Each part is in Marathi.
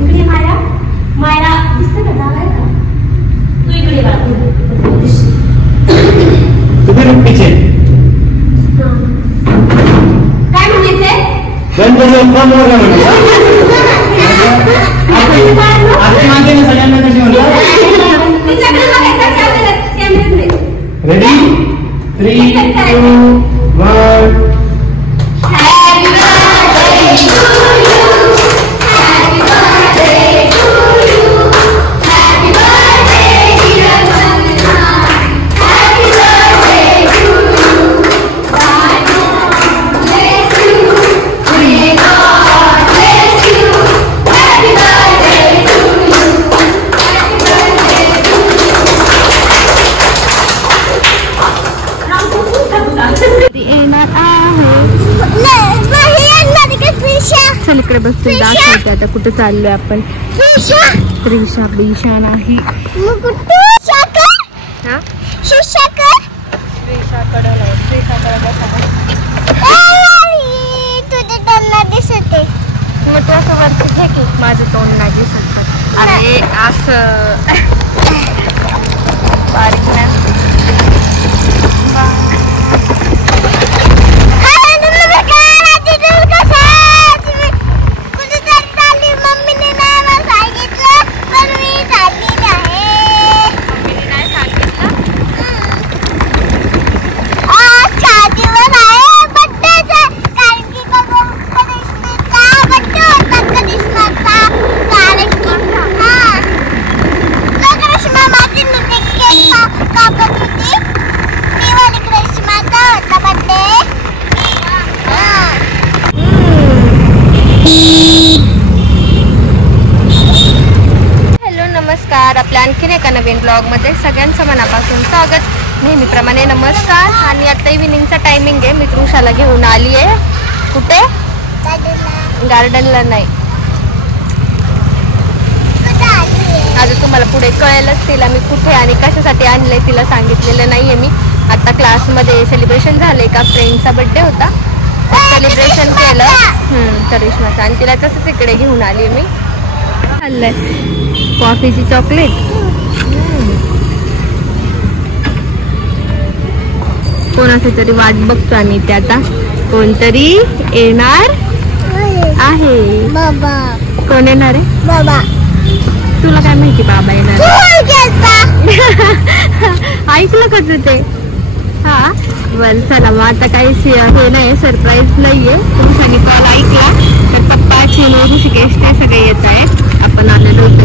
इकडे माया मायरा दिसतं का जागा आहे का तू इकडे बघ तुम्ही पीछे काय म्हणायचंय गण बोललो कोण बोलला म्हणजे आपण मागे ना सगळ्यांना कशी म्हणतो तुझ्याकडे बघायचं कॅमेऱ्याकडे रेडी 3 2 1 इकडे बसते दाखवते आता कुठे चाललोय आपण त्रिशा बिशा नाही मग तू असं वरती घे की माझं तोंड नाही दिसत अरे असं बारीक नाही आपल्या आणखीन एका नवीन ब्लॉग मध्ये सगळ्यांचं मनापासून स्वागत. नेहमीप्रमाणे नमस्कार. आणि आता इव्हिनिंगचा टायमिंग आहे. मी तृषाला घेऊन आली आहे. कुठे? गार्डनला नाही, आता तुम्हाला पुढे कळेलच तिला मी कुठे आणि कशासाठी आणलंय. तिला सांगितलेलं नाहीये मी. आता क्लासमध्ये सेलिब्रेशन झालंय का फ्रेंडचा बर्थडे होता, सेलिब्रेशन केलं करिश्माचं आणि तिला तसंच इकडे घेऊन आली मी. खाल्लंय कॉफीची चॉकलेट. कोणाची तरी वाट बघतो आम्ही. ते आता कोणतरी येणार आहे. बाबा कोण येणार आहे? बाबा. तुला काय माहिती बाबा येणार? ऐकलं का तू ते? हा बरं चला मग आता काही हे नाही, सरप्राईज नाहीये. तुमच्यानी कॉल ऐकला तर पप्पा चिनू ऋषिकेश ते सगळे येत आहेत. आपण आलेलो होतो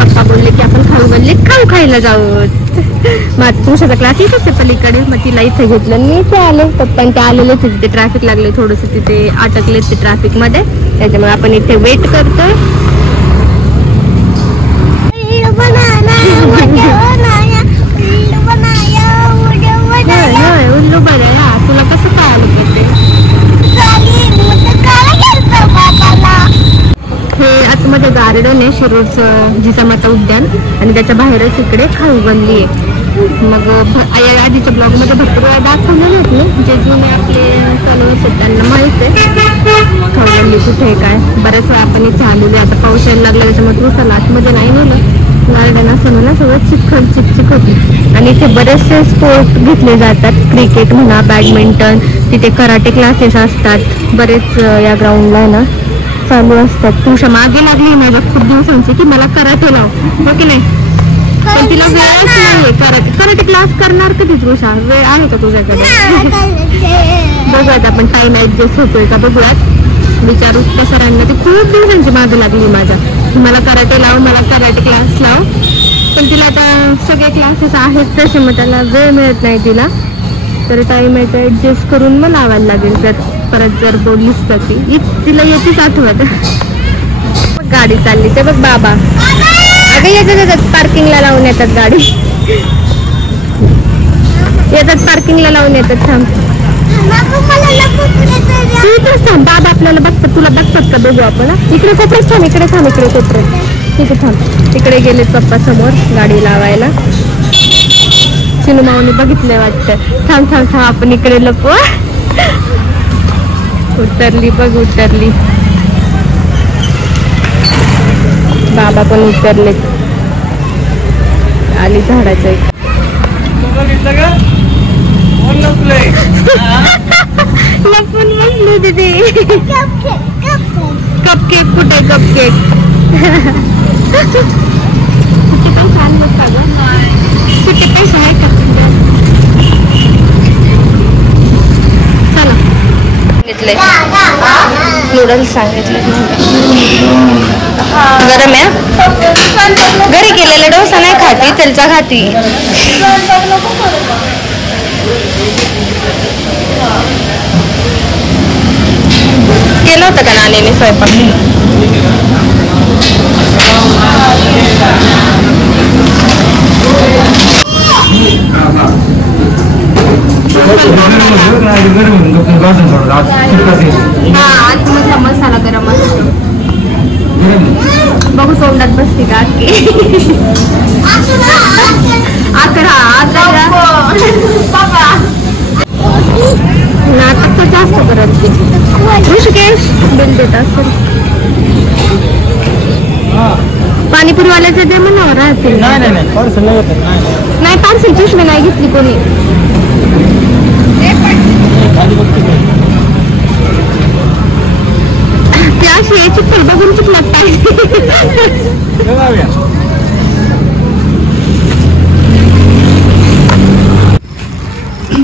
पप्पा बोलले की आपण खाऊ बनले खाऊ खायला जाऊ. मग तुमचा क्लास येतच आहे पलीकडे, मग तिला इथे घेतलं मी इथे आले. पप्पा ते आलेलेच तिथे ट्रॅफिक लागले, थोडंसं तिथे अटकले ते ट्रॅफिक मध्ये, त्याच्यामुळे आपण इथे वेट करतोय. उल्लू बघा तुला कसं कळालं ते? हे आतमध्ये गार्डन आहे शिरूरचं जिजामाता उद्यान आणि त्याच्या बाहेरच इकडे खाऊ बनली आहे. मग आधीच्या ब्लॉगमध्ये भरपूर वेळा दाखवलेले आहेत मी, जे जुने आपले फॉलोअर्स आहेत त्यांना माहीत आहे खाऊ बनली कुठे काय. बऱ्याच वेळा आपण इथे आलेले. आता पाऊस यायला लागला त्याच्यामुळे तुला आतमध्ये नाही नेलं. गार्डन असं म्हणा सगळं चिकचिक होती आणि इथे बरेचसे स्पोर्ट घेतले जातात. क्रिकेट म्हणा, बॅडमिंटन, तिथे कराटे क्लासेस असतात बरेच या ग्राउंडला ना चालू असतात. तुझ्या मागे लागली माझ्या खूप दिवसांची की मला कराटे लाव, हो की नाही? पण तिला वेळच नाहीये. कराटे क्लास करणार कधी तुझा? वेळ आहे का तुझ्याकडे? बघूयात आपण टाइम ऍडजस्ट होतोय का बघूयात. विचारू त्या सरांना. ती खूप दिवसांची मागे लागली माझ्या की मला कराटे लाव, मला कराटे क्लास लाव. पण तिला आता सगळे क्लासेस आहेत तसे, मग त्याला वेळ मिळत नाही तिला. तर टाइम ऍडजस्ट करून मग लावायला लागेल. तर परत जर बोललीस तर तिला येतेच आठवत. गाडी चालली ते बघ बाबा. अगं येतात पार्किंगला लावून येतात गाडी. येतात पार्किंगला लावून येतात. थांब इकडेच थांब, बाबा आपल्याला बघतात, तुला बघतात का बघू आपण. इकडे कोपऱ्यात थांब, इकडे थांब, इकडे कोपऱ्यात. ठीक आहे थांब. तिकडे गेलेत पप्पा समोर गाडी लावायला. चिनू माऊने बघितलंय वाटतं. थांब थांब थांब, आपण इकडे लपू. उतरली बघ, उतरली. बाबा पण उतरले. आली झाडाच्या इथे. लपून बसली तिथे. कपकेक कुठे? कपकेक किती पैसे आणले का ग? किती पैसे आहे का तुझ्या? चला घेतले नूडल्स सांगितले. गरम आहे. घरी केलेला डोसा नाही खाती, तेलचा खाती. केलं होतं का नानीने स्वयंपाक? आतमधला मसाला गरम असतो. बघू तोंडात बसते का? अकरा नाटक तर जास्त करत ऋषिकेश बिल देत असेल. पाणीपुरीवाल्याचं ते म्हणावं राहतील. नाही पार्सल पिशवी नाही घेतली कोणी. ते अशी चिप्पल बघून चुकणार पाहिजे.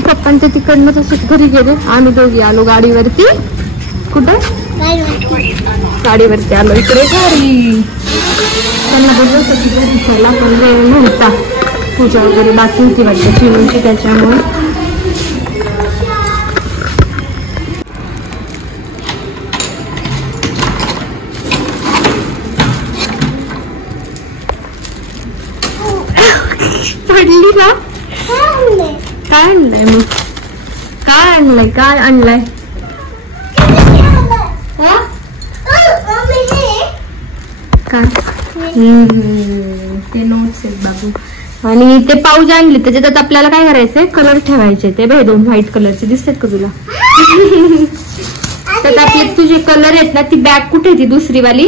पप्पांच्या तिकडनं तसंच घरी गेले. आम्ही दोघी आलो गाडीवरती. कुठं? गाडीवरती आलो इकडे घरी. त्यांना बोललो होतं की घरी चला, पण वेळ नव्हता. पूजा वगैरे बाकी होती वाटतं चिमूची, त्याच्यामुळे. पडली ना? काय आणलंय मग? काय आणलंय? काय आणलंय? काय? ते नोट्स आहेत बाबू. आणि ते पाऊज आणले, त्याच्यात आपल्याला काय करायचंय? कलर ठेवायचे. ते बघ दोन व्हाईट कलरचे दिसतात का तुला? त्यात आपले तुझे कलर आहेत ना. ती बॅग कुठे? ती दुसरी वाली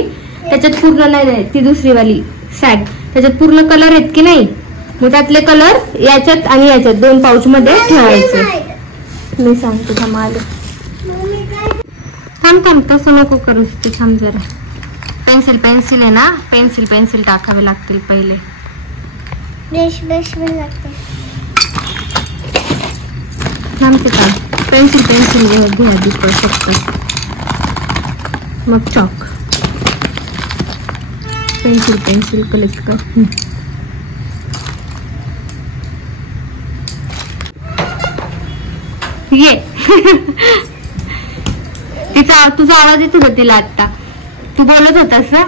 त्याच्यात पूर्ण नाही, ती दुसरी वाली सॅग त्याच्यात पूर्ण कलर आहेत की नाही. मग त्यातले कलर याच्यात आणि याच्यात दोन पाऊच मध्ये ठेवायचे. मी सांगते थांब. थांब थांब, तसं नको करूस. ते थांब जरा. पेन्सिल आहे ना, पेन्सिल टाकावे लागतील पहिले. थांबते का? पेन्सिल घ्या आधी फक्त. मग चॉक. पेन्सिल कलेक्ट कर. ये तिचा तुझा आवाज येतो का तिला? आता तू बोलत होतास ना.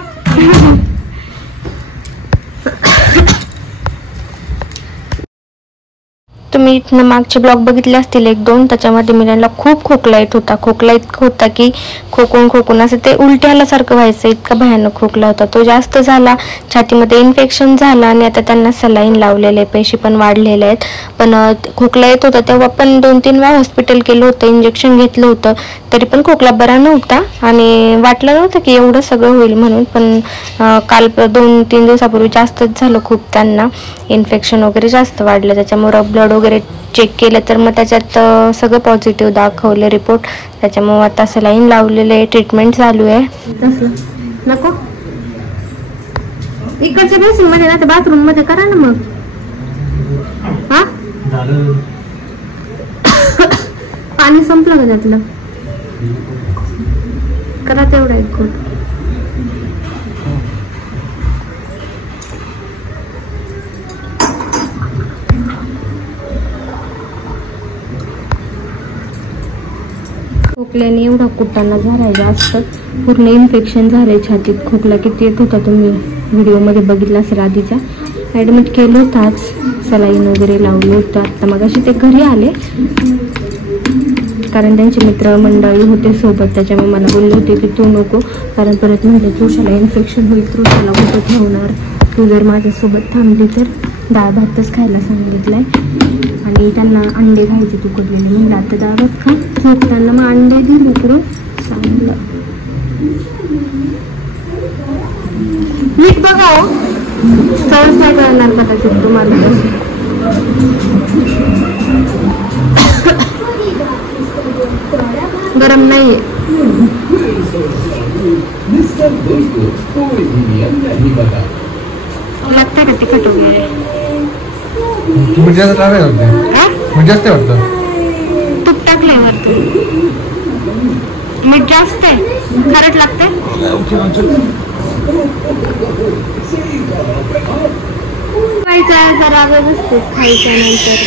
तुम्ही इथनं मागचे ब्लॉग बघितले असतील 1-2. त्याच्यामध्ये मिरांला खूप खोकला येत होता. खोकला इतका होता की खोकून असं ते उलटी आल्यासारखं व्हायचं. इतका भयानक खोकला होता. तो जास्त झाला, छातीमध्ये इन्फेक्शन झालं आणि आता त्यांना सलाईन लावलेले, पेशी पण वाढलेले आहेत. पण खोकला येत होता तेव्हा पण 2-3 वेळा हॉस्पिटल केलं होतं, इंजेक्शन घेतलं होतं, तरी पण खोकला बरा नव्हता आणि वाटलं नव्हतं की एवढं सगळं होईल म्हणून. पण काल 2-3 दिवसापूर्वी जास्तच झालं खूप. त्यांना इन्फेक्शन वगैरे जास्त वाढलं. त्याच्यामुळे ब्लड वगैरे चेक केलं तर मग त्याच्यात सगळं पॉझिटिव्ह दाखवले रिपोर्ट. त्याच्यामुळे आता सलाईन लावलेले, ट्रीटमेंट चालू आहे. नको इकडच्या बेसिंग मध्ये ना, बाथरूम मध्ये करा ना मग. हा पाणी संपलं का त्यातलं? करा तेवढं एक घोट. खोकल्याने एवढा कुटाणा झालाय जास्त, पूर्ण इन्फेक्शन झालंय छातीत. खोकला किती येत होता तुम्ही व्हिडिओ मध्ये बघितला असेल आधीचा. ऍडमिट केलं होतं आज सलाईन वगैरे लावलं होतं. आता मग अशी ते घरी आले कारण त्यांचे मित्रमंडळी होते सोबत, त्याच्यामुळे मला बोलले होते की तू नको, कारण परत म्हणजे तृषाला इन्फेक्शन होईल, तृषाला कुठं ठेवणार, तू जर माझ्यासोबत थांबली तर. डाळ भातच खायला सांगितलंय आणि त्यांना अंडे खायचे तुकडलेले. म्हणलं आता डाळ भात खा, झोपताना मग अंडे दिले उकडून सांगितलं. नीट बघा हो, सहज नाही कळणार कदाचित तुम्हाला. गरम नाहीये. लागतं का तिखट वगैरे? मीठ जास्त टाकायला होते, मीठ जास्त वाटतं. तूप टाकलंय वरती, मीठ जास्त आहे, खारट लागते. खायचा जरा व्यवस्थित खायच्या नंतर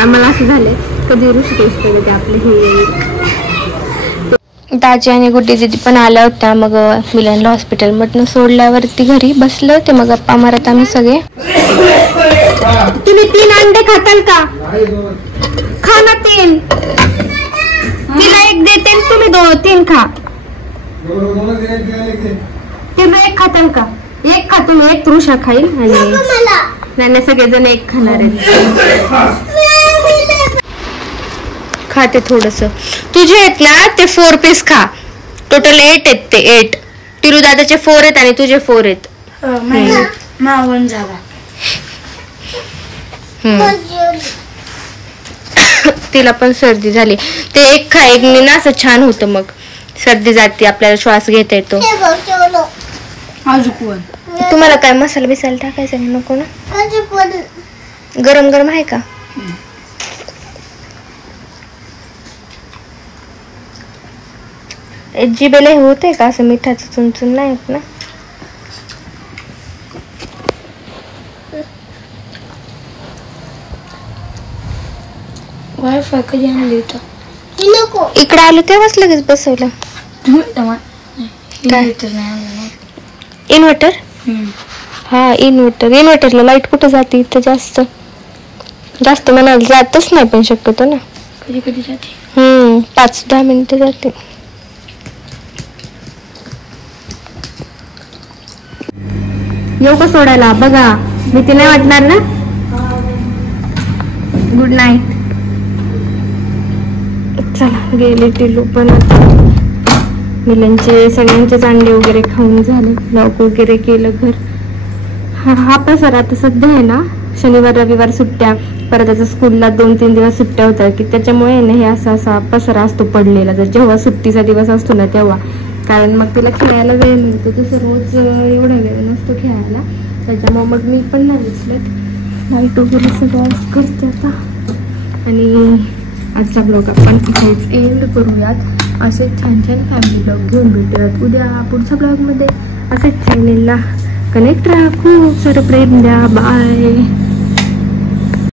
आम्हाला असं झाले कधी ऋषिकेश केलं ते आपले हे. दाजी आणि गुड्डी दिदी पण आल्या होत्या. मग मिलनला हॉस्पिटलमधनं सोडल्यावरती घरी बसलं होते. मग गप्पा मारत आम्ही सगळे. तुम्ही 3 अंडे खाताल का? खा ना 3. तिला 1 देते, तुम्ही 2-3 खा. तुम्ही 1 खाताल का? 1 खा तुम्ही, 1 तृषा खाईल आणि नाही सगळेजण 1 खाणार आहेत. खाते थोडस. तुझे आहेत ना ते 4 पीस खा. टोटल 8 आहेत ते 8. टिरू दादाचे 4 आहेत आणि तुझे 4 आहेत. तिला पण सर्दी झाली. ते 1 खा, 1 ना असं छान होतं, मग सर्दी जाते, आपल्याला श्वास घेता येतो. तुम्हाला काय मसाला बिसाला टाकायचा नको ना? गरम गरम आहे का? जिभेला हे होतंय का असं मिठाचं चुनचुन नाही येत ना? वायफाय कधी आणली होतं? इकडे आलो तेव्हाच लगेच बसवलं. इन्व्हर्टर? हा इन्व्हर्टरला लाईट कुठं जाते इथं? जास्त म्हणाल जातच नाही, पण शक्यतो ना कधी कधी जाते. 5-10 मिनिटं जाते. येऊ का सोडायला? बघा भीती नाही वाटणार ना? Good night. चला गेले टिलू पण. मिलनचे सगळ्यांचेच अंडे वगैरे खाऊन झाले, लॉक वगैरे केलं घर. हा पसारा आता सध्या आहे ना, शनिवार रविवार सुट्ट्या, परत त्याच्या स्कूलला 2-3 दिवस सुट्ट्या होतात की त्याच्यामुळे ना हे असा पसारा असतो पडलेला. जर जेव्हा सुट्टीचा दिवस असतो ना तेव्हा, कारण मग तिला खेळायला वेळ मिळतो. तसं रोज एवढा वेळ नसतो खेळायला, त्याच्यामुळे मग मी पण नाही विसरत. लाईट वगैरे सगळं ऑफ करते आता. आणि आजचा ब्लॉग आपण इथेच एंड करूयात. असेच छान छान फॅमिली ब्लॉग घेऊन भेटूयात उद्या पुढच्या ब्लॉगमध्ये. असेच चॅनेलला कनेक्ट राहा. खूप सारं प्रेम द्या. बाय.